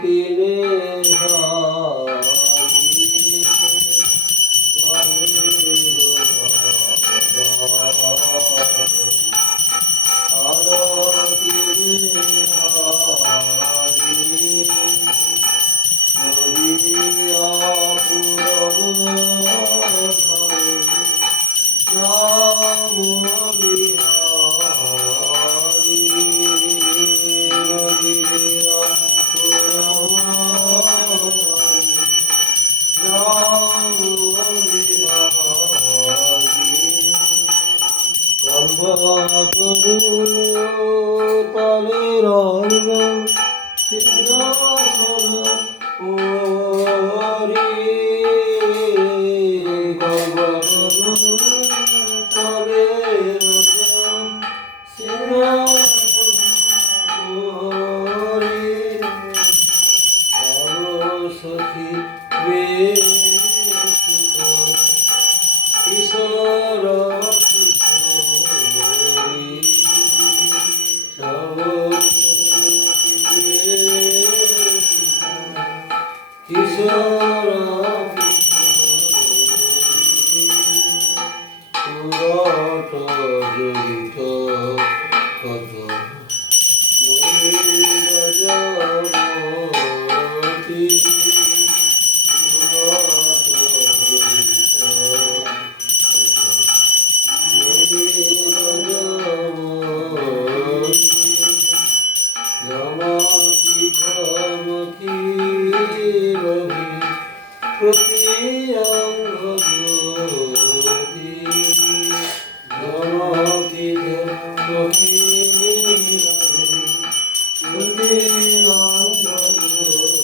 তিনে কল্পতরু তলের সিংহাসন ওরি কল্পতরু তলের সিংহাসন ওরি সরস্বতী বেশিত কিশোর কিশোর পুরট জড়িত কত গজমতি পুরট জড়িত জমকি ঝমকি রবি প্রতি অঙ্গ জ্যোতি জমকি ঝমকি রবি প্রতি অঙ্গ জ্যোতি রবি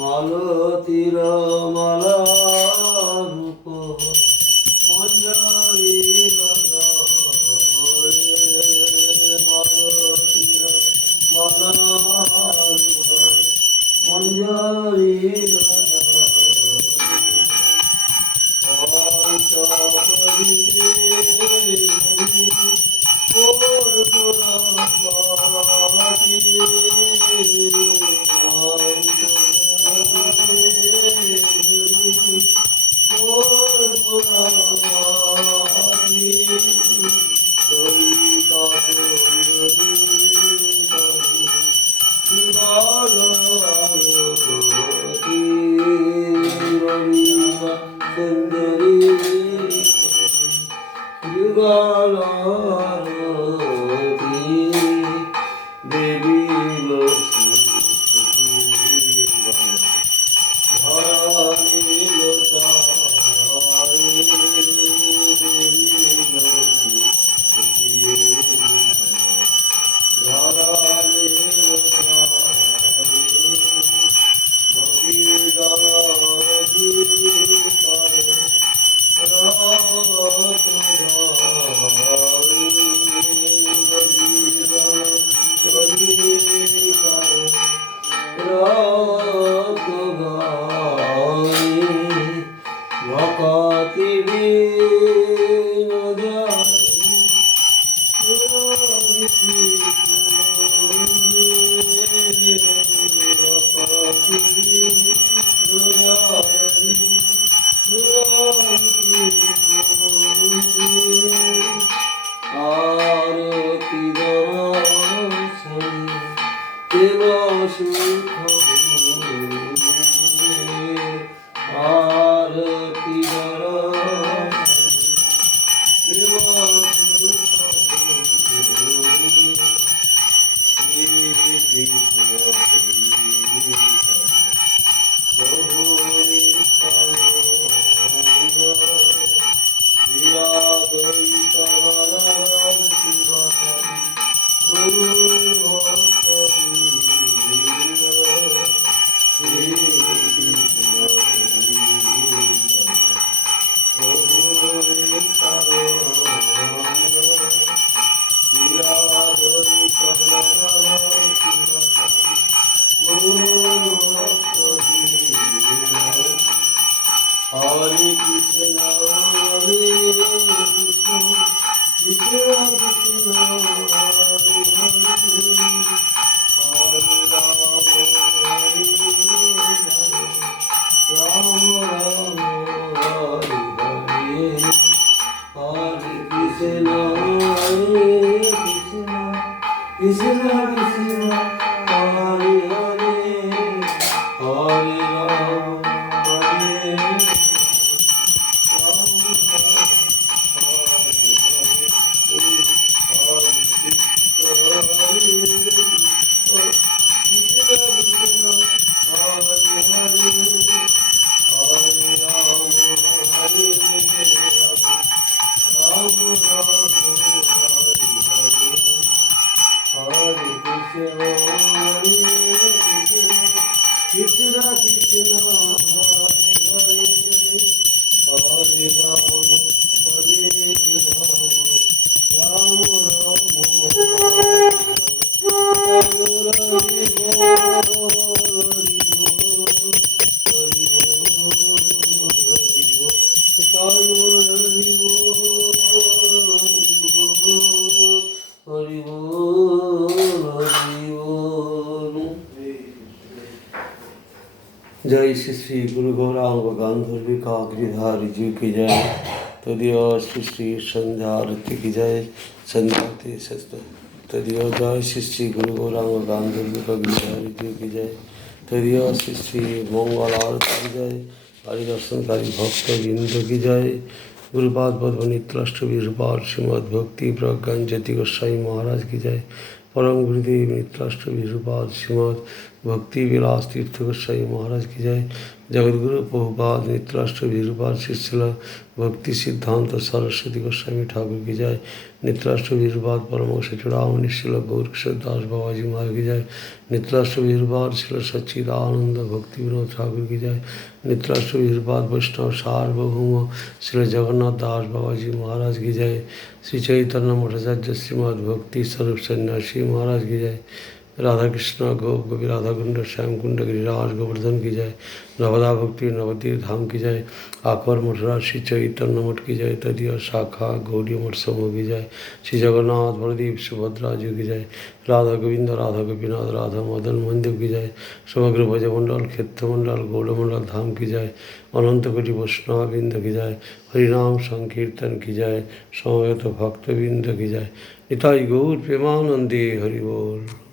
মালতীর মালা রূপ মঞ্জরি মালতীর মালা মঞ্জরি গাই ভকতি বিনোদারি ভকতি বিনোদারি আরতি দর্শনী দেব সুখ আরতি দর্শনী দেব Hare Krishna, Hare Krishna, Krishna Krishna, Hare Hare, Hare Rama, Hare Rama, Rama Rama, Hare Hare, Hare Krishna, Hare Krishna, Krishna Krishna, Hare Hare, Hare Rama. Krishna Krishna Hare Hare Hare Rama Hare Rama Rama Rama Hare जय श्री श्री गुरु गौरांग गांधर्वी का गिरिधारी जी की जय। तदियो श्री श्री संध्या आरती की जय। संध्या तदियो जय श्री श्री गुरु गौरांग गांधर्वी का गिरिधारी जी की जय। तदियो श्री श्री मंगल आरती की जय। हरि दर्शनकारी भक्त बिंद की जय। गुरुपाद पद्मनि त्रष्ट वीरपाल श्रीमद भक्ति प्रज्ञान ज्योति गोस्वामी महाराज की जय। परम गुरुदेव मित्राष्ट विष्णुपाद श्रीमद भक्ति विलास तीर्थ गोस्वामी महाराज की जय। जगतगुरु प्रभुपाद मित्राष्ट विष्णुपाद शिष्य भक्ति सिद्धांत सरस्वती गोस्वामी ठाकुर की जय। नित्राष्ट विष्णुपाद परमोश चूड़ामणि शिल गौरकिशोर दास बाबाजी महाराज की जय। नित्राष्ट विष्णुपाद शिल सच्चिदानंद भक्ति विनोद ठाकुर की जय। नित्राष्ट विष्णुपाद वैष्णव सार्वभौम श्री जगन्नाथ दास बाबाजी महाराज की जय। श्री चैतन्य मठाचार्य श्रीमद भक्ति स्वरूप सन्यासी महाराज की जय। राधा कृष्ण गोप गोपी राधा कुंड श्याम कुंड गिरिराज गोवर्धन की जय। नवदा भक्ति नवतीर्थ धाम की जय। आकबर मठरा श्री चैतन्य मठ की जय। तदीय शाखा गौड़ी मठ समूह की जय। श्री जगन्नाथ बलदेव सुभद्रा जी की जय। राधा गोविंद राधा गोपीनाथ राधा मदन मंदिर की जय। समग्र भजमंडल क्षेत्रमंडल गौड़मंडल धाम की जय। अनंत कोटि वैष्णवबिंद की जय। हरिनाम संकीर्तन की जय। समवेत भक्तबिंद की जय। निताई गौर प्रेमानंदे हरि बोल।